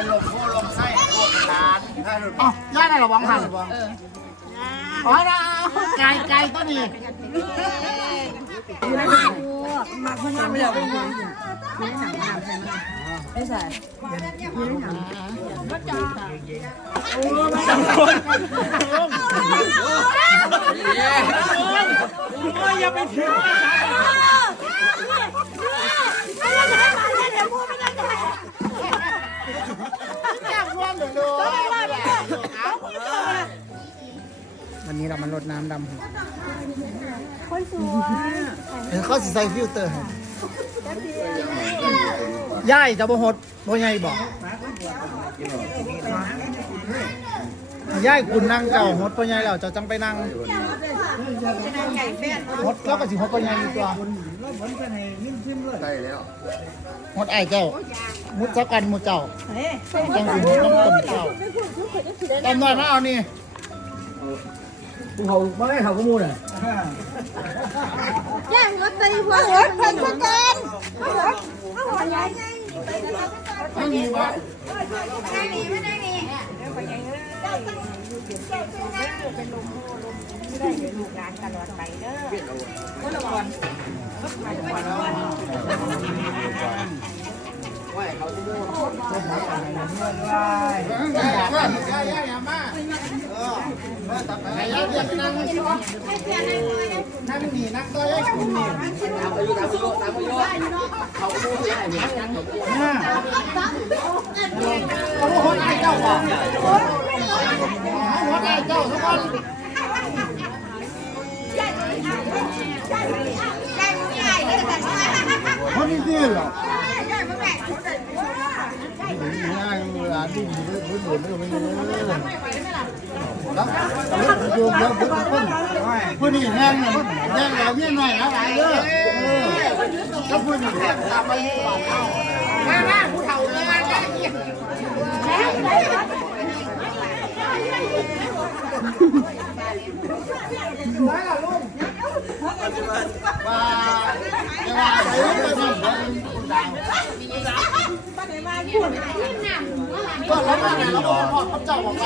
เป็นลมโพลมไส้โคตรร้านถ้าหลุดอ๋อย่าได้หรอวังหันอ๋อนะไก่ไก่ตัวนี้ วันนี้เรามารดน้ำดำหัวคนสวยเห็นเขาสิใส่ฟิลเตอร์ให้ย่ายจะบ่หดบ่ใหญ่บอกย่ายคุณนั่งเจ้าหดบ่ใหญ่แล้วเจ้าจังไปนั่งหดแล้วก็สิหดบ่ใหญ่อยู่ตัวใช่แล้วหดไอ้ายเจ้ามุดสักกันมุดเจ้าจังสิหดน้ำต้นเจ้าตอนน้อยมาเอานี่ เขาไม่ได้เขาก็มูน่ะย่างรถตีหัวรถเพิ่นสักกันเอา หัวเอาหัวใหญ่ไม่มีวะไม่ได้ไม่ได้นี่ไอ้ย่าเรียกนั่งนั่งนี่นั่งตัวย่ายคุณนี่น่าเขาหดไอ้เจ้าก่อนเขาหดไอ้เจ้าทุกคนย่างใหญ่เลยแต่ว่าคนนี้ดื้อหรอย่า ง่ายเวลาดิ้นดิ้นหมุนไม่รู้แล้วโยมแล้วพื้นคนพื้นนี่แห้งเนี่ยแห้งแล้วเมียหน่อยนะหลายเด้อก็พื้นนี่แห้งตามไปมามาผู้เฒ่าเลยมาได้ว่าจะว่าใส่ไป ทำก็แล้วมาไงเราบอกพ่อเจ้าบอกไป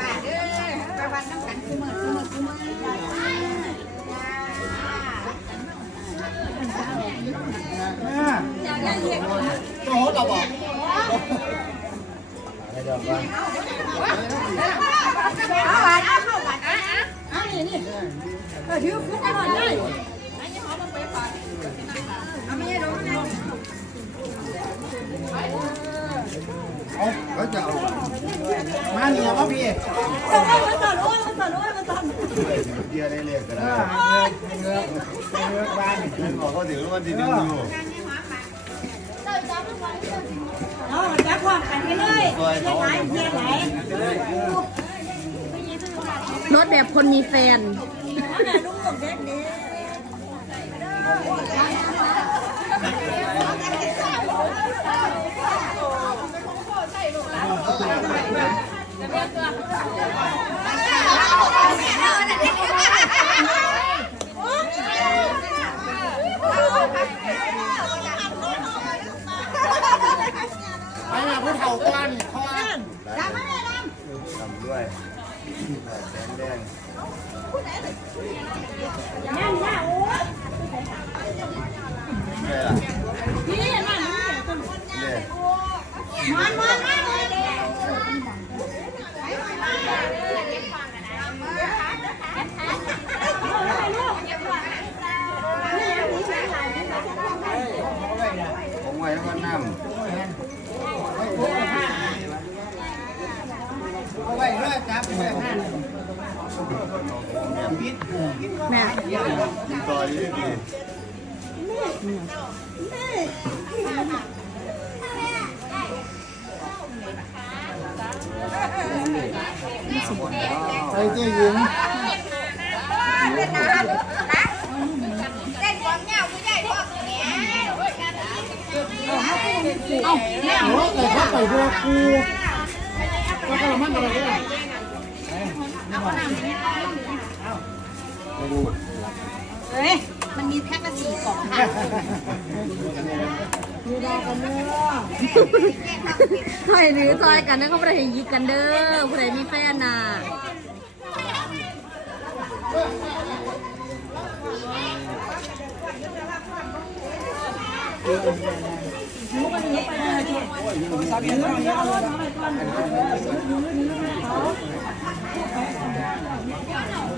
บาทเด้อประวันน้ำกันคือมือคือมือคือมือโอ้เราบอกเอาบาทเอาเข้าบาทอะอะเอานี่นี่เออถือขึ้นได้หมดเลยเอาไม่ใช่ลงนะ ก็จะเอามาเหนียวป่ะพี่เดียได้เลยก็ได้บอกเขาถึงวันที่หนึ่งอยู่เอาจับพร้อมกันไปเลยซอยเขาไหนเฮียไหนรถแบบคนมีแฟน ไปมาผู้เฒ่าก้อนคอทำด้วยแดงแดง นั่นน่ะโอ้ นี่ล่ะ พี่นั่น นี่ มันมันมัน ผมไว้ให้มันน้ำ เอาไว้เรื่อยจับเลย แม่ กินต่อดีดี ไอ้เจ้าหญิงเป็นนานนะเต้นความเงาผู้ใหญ่พวกเนี้ยเอ้าโอ้แต่เขาไปดูกูก็กระมังอะไรก็ได้เฮ้ย มันมีแพ็คละสี่กล่องค่ะใช่หรือซอยกันนะเขาไม่ได้ให้ยิกกันเด้อผู้ใดมีแฟนน่ะเ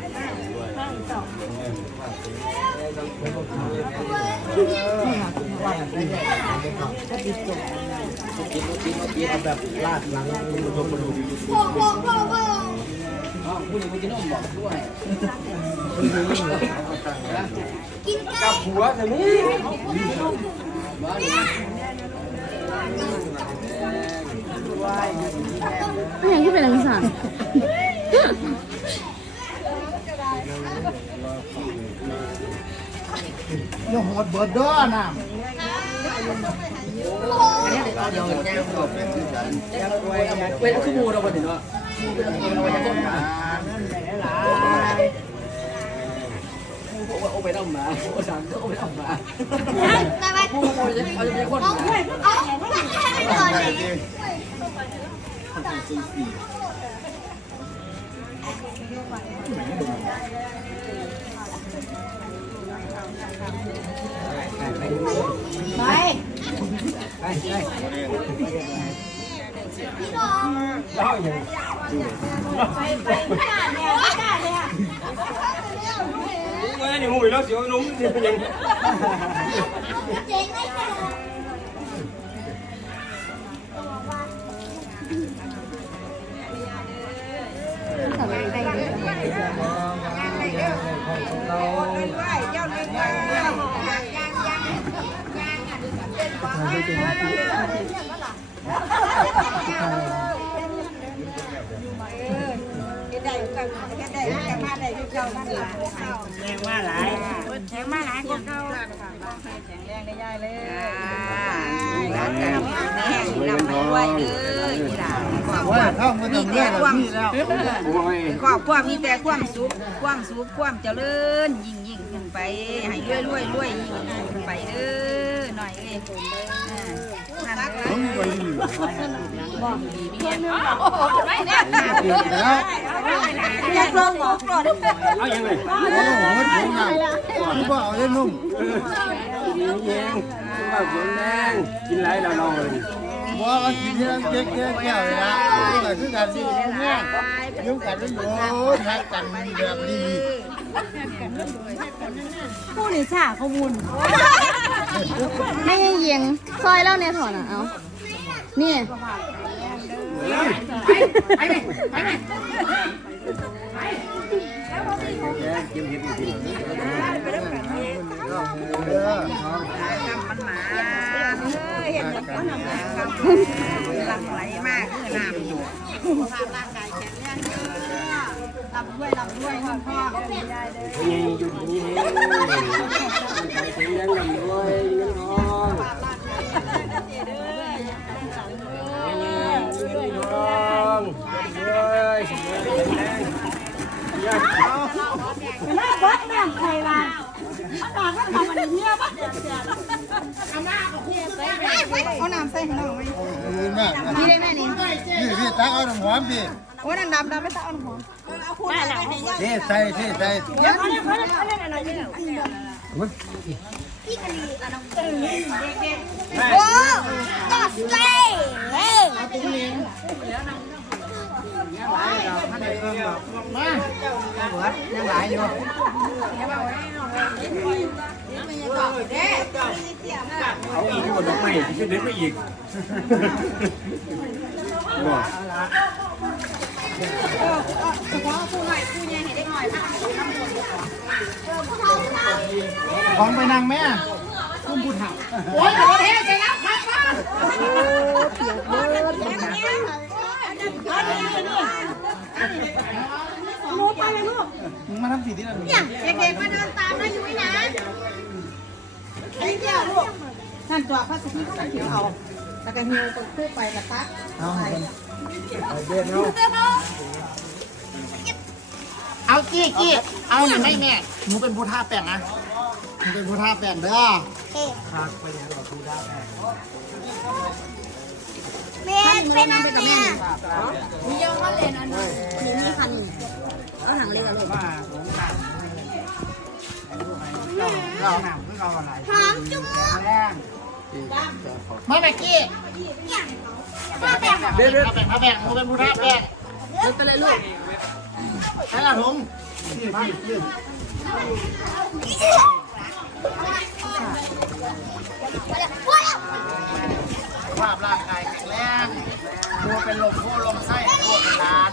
โอ้โหโอ้โหกินไก่หัวแต่นี้ไม่ยังที่เป็นอังสาร อย่าหดเบิดเด้อน้ำเว้นคือมูเราไปถึงว่าโอไปต้องมาโอสามโอไปต้องมาแต่ว่าโอจะเอาจะเป็นคน เอาเอาให้ก่อนเลยเมื่อนี่หูแล้วเสียวนุ่มนี่เป็นยังเจ๊งไหม มาได้ทุกเจ้านั่นล่ะแรงมาหลายแรงมาหลายกว่าเก่าแข็งแรงได้ย่ายเลยร้านกันแม่นำด้วยเด้อ อีหลานว่าเข้ามาตรงนี้แล้วพี่แล้วครอบครัวมีแต่ความสุข ความสุข ความเจริญ ยิ่งยิ่งขึ้นไป ให้รวยรวยรวยยิ่งยิ่งขึ้นไปเด้อหน่อยเอ้ยนั่นเด้อบอกดีเมียไม่แน่แล้วอยากลองบอก่อนเอายังไงว่าหัวถุงใหญ่ที่บ่เอาเล่นนุ่มกินแยงกินแบบแดงกินไรแล้วนอน บ่ว่ากินที่นั่นเจ๊กเจ๊กแก้วเลยนะนี่ก็คือการที่ยุ่งแม่ยุ่งกันโอ้ทักกันแบบดีผู้นี่ฉาข้อมูลไม่ยังเยียงซอยแล้วเนี่ยถอนอะเอานี่เด้อมันหมาเหลับหลังไหลมากคือน้ำอยู่ร่างกายแข็งแรงลำด้วยลำด้วยพ่อพ่อยังอยู่นี่ใจแข็งแรงลำด้วยนทองทองด้วยแข็งแรงยอดเขา เอาน้ำใส่ให้น้องไหมยืนแม่นี่ได้แม่นี่นี่พี่ตักเอาน้ำหอมพี่โอ้นั่นดำดำไม่ต้องเอาหอมเทใส่เทใส่เดี๋ยวเขาเล่นเขาเล่นเขาเล่นอะไรเนี่ยโอ้ก็ใส่เฮ้ย ยังหลายอยู่เอาอีกที่บนดอกไม้ที่เด็ดไป อีกไปนางแม่คุ้มบุญหักมึงมาทำผิดที่เราเนี่ยเด็กๆมาเดินตามนะยุ้ยนะไอ้เจ้าลูกท่านตัวพระสุธีก็เขียวเอาแล้วก็หิวตัวคู่ไปกับตักเอาไปเบ็ดเนาะเอากี้กี้เอาหนึ่งให้แม่หนูเป็นผู้ท่าแป้งนะหนูเป็นผู้ท่าแป้งเด้อครับไปยังกับผู้ท่าแป้ง เบนไปนั่งเนี่ยมีเยอะมากเลยนะนี่นี่คันนี้เอาหนังเรือเลยการเราหนังเพื่อเอาอะไรหอมจุ๊บมาแม่กี้มาแบ่งเบ็ดเบ็ดแป้งท่าแป้งหนูเป็นผู้ท่าแป้งเลือกไปเลยลูกใช่ละถุงมา ภาพร่างกายแข็งแรงตัวเป็นลมโพลมไส้ตัวเป็นล้าน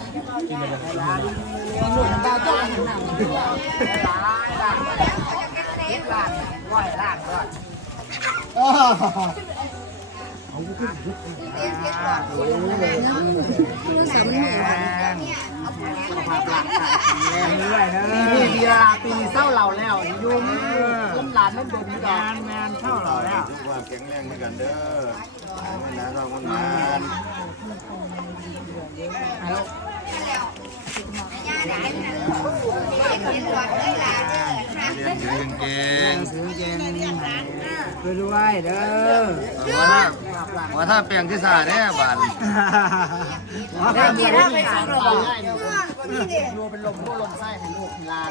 ล้านหนุนดาวจ้าหนุนหนังล้านล้านเจ็ดล้านร้อยล้านร้อย โอ้เอาขึ้นคือสามมันหัวภาพร่างกายแข็งแรงเรื่อยนะนี่เดียปีเศร้าเราแล้วยุ่มยุ่มหลานนั่นโดนงานงานเศร้าเราแล้วว่าแข็งแรงเหมือนกันเด้อไม่นานเราคนงาน เรียนยืนเก่งซื้อเย็นไปด้วยเด้อว่าถ้าว่าถ้าเปลี่ยนที่สาเนี่ยบานได้เกียรติไปซื้อเรา บอกดูเป็นลมพวกลมไส้ให้ลูกหลาน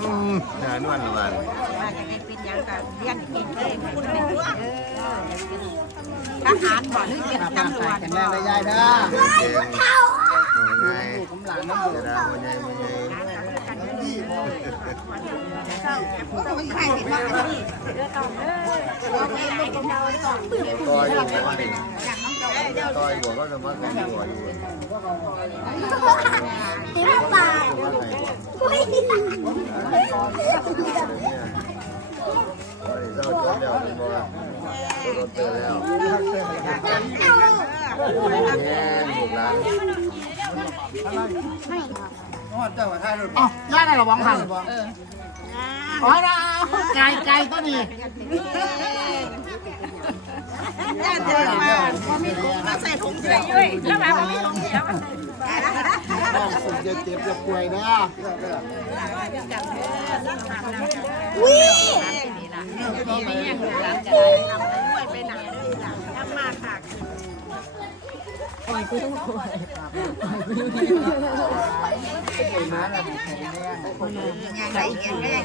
อืมอย่านวลบานว่าจะให้เป็นยังกันเลี้ยงกินเลยคุณเป็นทหารบ่หรือเป็นตำรวกายจแข็งบ่แรงได้ยายเด้อเก่งโอ้ยลูผมหลานน้ำจะได้วันใหญ่วันใหญ่ อยอยู่ต่อยหัวก็จะมาแข่งหัวอยู่ทิ้งปากว่าไงอุ้ยเจ้าจอดแล้วเป็นบ่รถเตอแล้วแง่ลูกหลาน เจ้าไทยอ๋อย่าได้ระวังหันอ๋อนะไก่ไก่ตัวนี้ย่าเดินมาพอมีถุงมาใส่ถุงใส่ยุ้ยแล้วมามีถุงเดียวสุดจะเจ็บจะป่วยนะอุ้ย ยังไงยังแรง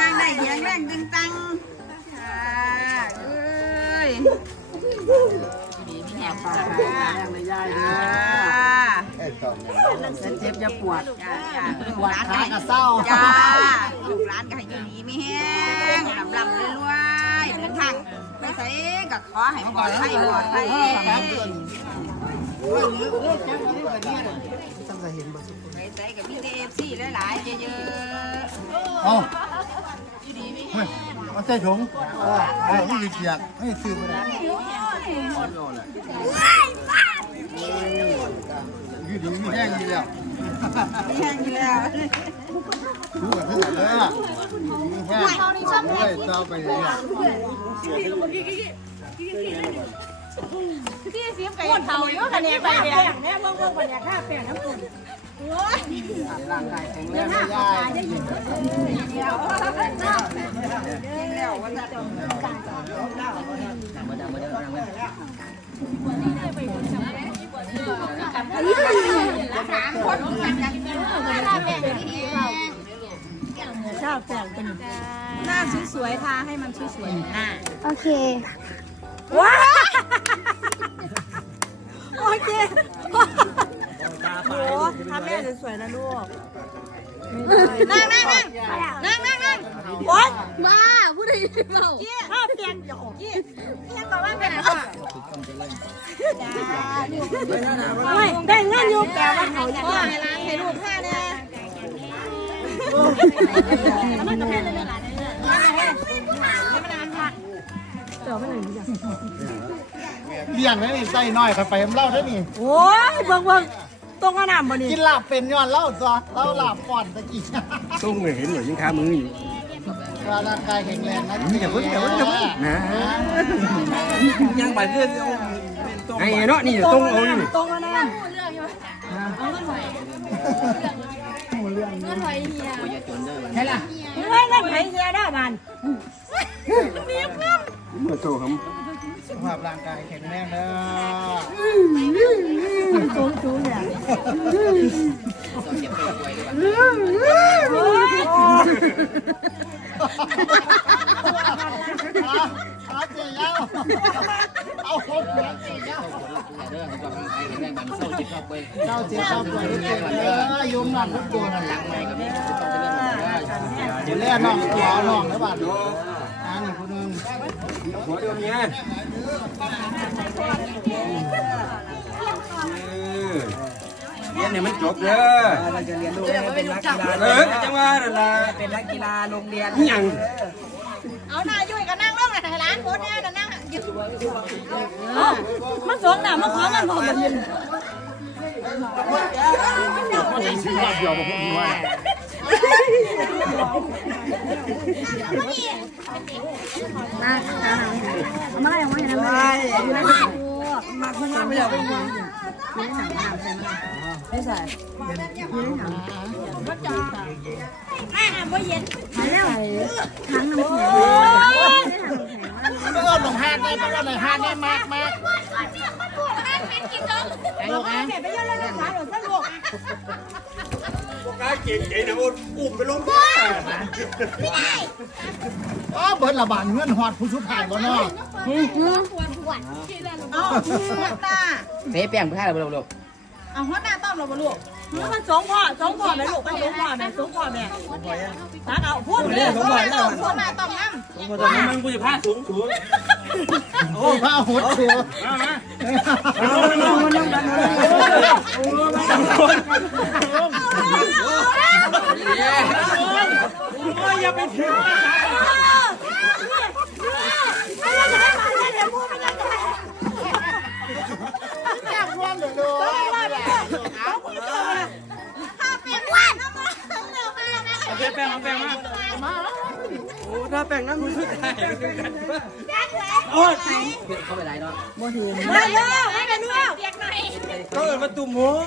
ยังไงยังแรงตึงตังเอ้ยดีมีแหบปากแรงในย่ายเด้อไอ้สองจะเจ็บจะปวดจ้าจ้าปวดขากับเศร้าจ้าลูกร้านก็ให้อยู่ดีไม่แห้งลำลำรวยๆเดินทาง ไปใส่ก็ขอให้ปลอดภัยปลอดภัยตั้งไปใส่กับพี่เอฟซีหลายๆเยอะๆเอาเฮ้ยเอาใส่ถุงเอาไม่เกียกไม่ซื้อมาได้ยืดดีมีแห้งดีแล้วๆแห้งอยู่แล้วดูกับที่เลยอะ มีแห้งเลยต่อไปเลยอะคนเทาเยอะคันนี้ไปเนี่ยแม่เบิ่งเบิ่งบรรยากาศแปลงน้ำอุ่นร่างกายแข็งแรงไม่ย่ายแล้ววันนี้สามคนกันกัน ชอบแปลงเป็นหน้าสวยๆทาให้มันสวยๆหน้าโอเค ว้าโอเคโอ้ทำแม่สวยๆนะลูกนั่งนั่งนั่งนั่งนั่งนั่งโอ๊ยบ้าพูดอะไรเปล่าข้าเปลี่ยนเดี๋ยวกี้เปลี่ยนบอกว่าเป็นอะไรก่อนไม่ได้เงินอยู่แกว่าเขาจะว่าให้ร้านให้ลูกผ้าเนี่ยมันก็ เป็นเลยหลานเนี่ยมันนานค่ะเลี้ยงได้นี่ใส่น้อยครับไปเล่าได้นี่ โอ้ยเบิ่งเบิ่งตรงกระน้ำบ่นี่กินลาบเป็นย้อนเล่าตัวเล่าลาบก่อนตะกี้ตุ้งเห็นหน่อยยังค้ามืออยู่ว่าร่างกายแข็งแรงนะอย่าเพิ่งอย่าเพิ่งอย่าเพิ่งนะยังไปเรื่อยไอ้เนาะนี่ตุ้งเอาอยู่ตรงกระน้ ใช่ล่ะำเฮ้ยนั่นไผเฮียได้บานเมื่อโตครับสุขภาพร่างกายแข็งแรงเด้อสูงสูงเนี่ยเอาเจียว เอาครบเหลือเจียวเจ้าเจียวเปลือยเด้อยุ่มนั่นทุกตัวนั่นหลังไม่กับเดี๋ยวแล่น้องตัวเอาน้องแล้วบาดอ่านี่คนนึงหัวเดียวเมียเรียนเนี่ยมันจบเด้อเราจะเรียนรู้ให้เป็นนักกีฬาเออจังว่านั่นล่ะเป็นนักกีฬาโรงเรียนยังเอาหน้ายุ่ยก็นั่งลงในร้านโพสเนี่ยนั่ งยืนมันสองหน้ามันของกันพอมันยืนมาอะไรมาอย่างนั้นมาคุณมาไปแล้วไปยืนไม่ใส่ยืนหนังแม่บ่เย็นหายแล้วทั้งน้ำแข็ง เออลงหาดได้เพราะว่าในหาดได้มากมากกินนมลูกอะแม่ไปยืนเล่นขาหรือสนุกกล้าเก่งใจนะอุ้มอุ้มไปลงอ๋อเบิร์ดระบาดเงื่อนหอดผู้ชุดถ่ายบ่เนาะเอาหัวหน้าเทแป้งผ้เราเราเอาหัวหน้าต้อมเราบ่ลูก มันสองพ่อสองพ่อแม่ลูกมันสองพ่อแม่สองพ่อแม่ตักเอาพูดเลยหัวหน้าต้อมหัวหน้าต้อมน้ำตอนนี้มันกูจะพาสูงสูงโอ้ผ้าหดชัวอย่าไปถึง นะโอเคแป้งแป้งมาโอ้ถ้าแป้งน้ำมือได้กันโอ้ยเข้าไปไหนเนาะไม่เลิกไม่เป็นเรื่องเรียกหน่อยก็เอิญมาตุ่มโฮม